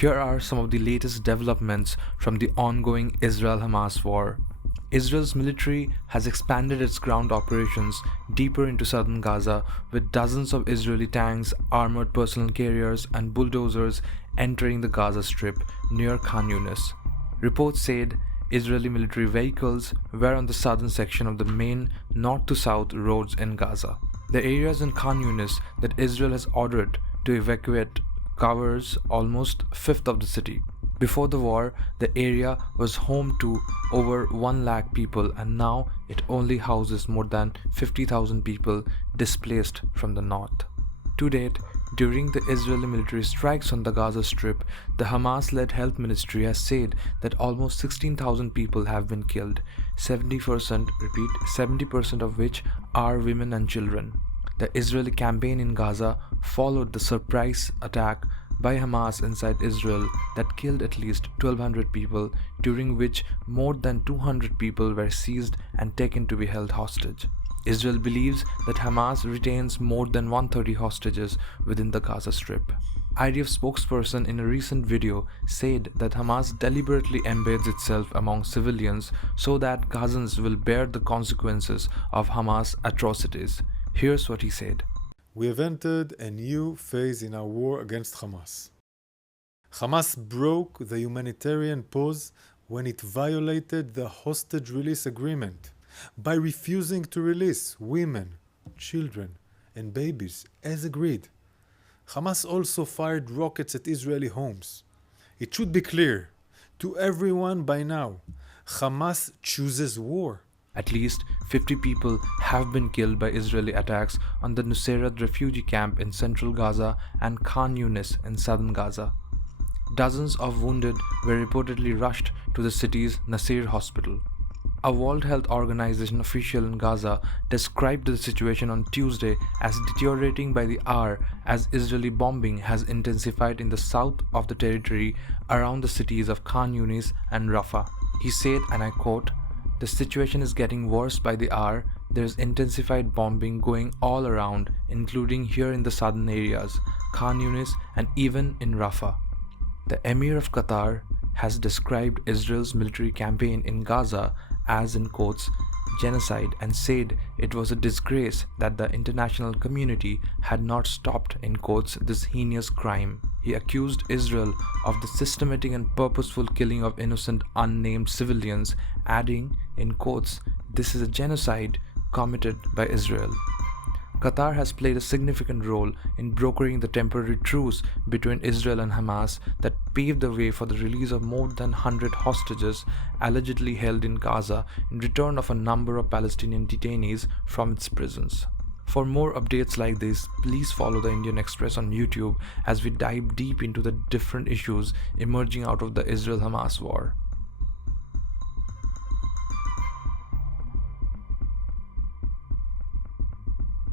Here are some of the latest developments from the ongoing Israel-Hamas war. Israel's military has expanded its ground operations deeper into southern Gaza, with dozens of Israeli tanks, armored personnel carriers, and bulldozers entering the Gaza Strip near Khan Younis. Reports said Israeli military vehicles were on the southern section of the main north-to-south roads in Gaza. The areas in Khan Younis that Israel has ordered to evacuate covers almost a fifth of the city. Before the war, the area was home to over 1 lakh people, and now it only houses more than 50,000 people displaced from the north. To date, during the Israeli military strikes on the Gaza Strip, the Hamas-led health ministry has said that almost 16,000 people have been killed, 70% of which are women and children. The Israeli campaign in Gaza followed the surprise attack by Hamas inside Israel that killed at least 1,200 people, during which more than 200 people were seized and taken to be held hostage. Israel believes that Hamas retains more than 130 hostages within the Gaza Strip. IDF spokesperson in a recent video said that Hamas deliberately embeds itself among civilians so that Gazans will bear the consequences of Hamas atrocities. Here's what he said. We have entered a new phase in our war against Hamas. Hamas broke the humanitarian pause when it violated the hostage release agreement by refusing to release women, children, and babies as agreed. Hamas also fired rockets at Israeli homes. It should be clear to everyone by now, Hamas chooses war. At least 50 people have been killed by Israeli attacks on the Nusayrat refugee camp in central Gaza and Khan Younis in southern Gaza. Dozens of wounded were reportedly rushed to the city's Nasir hospital. A World Health Organization official in Gaza described the situation on Tuesday as deteriorating by the hour as Israeli bombing has intensified in the south of the territory around the cities of Khan Younis and Rafah. He said, and I quote, "The situation is getting worse by the hour. There's intensified bombing going all around, including here in the southern areas, Khan Younis, and even in Rafah." The Emir of Qatar has described Israel's military campaign in Gaza as, in quotes, genocide, and said it was a disgrace that the international community had not stopped, in quotes, this heinous crime. He accused Israel of the systematic and purposeful killing of innocent unnamed civilians, adding, in quotes, "This is a genocide committed by Israel." Qatar has played a significant role in brokering the temporary truce between Israel and Hamas that paved the way for the release of more than 100 hostages allegedly held in Gaza in return of a number of Palestinian detainees from its prisons. For more updates like this, please follow the Indian Express on YouTube as we dive deep into the different issues emerging out of the Israel-Hamas war.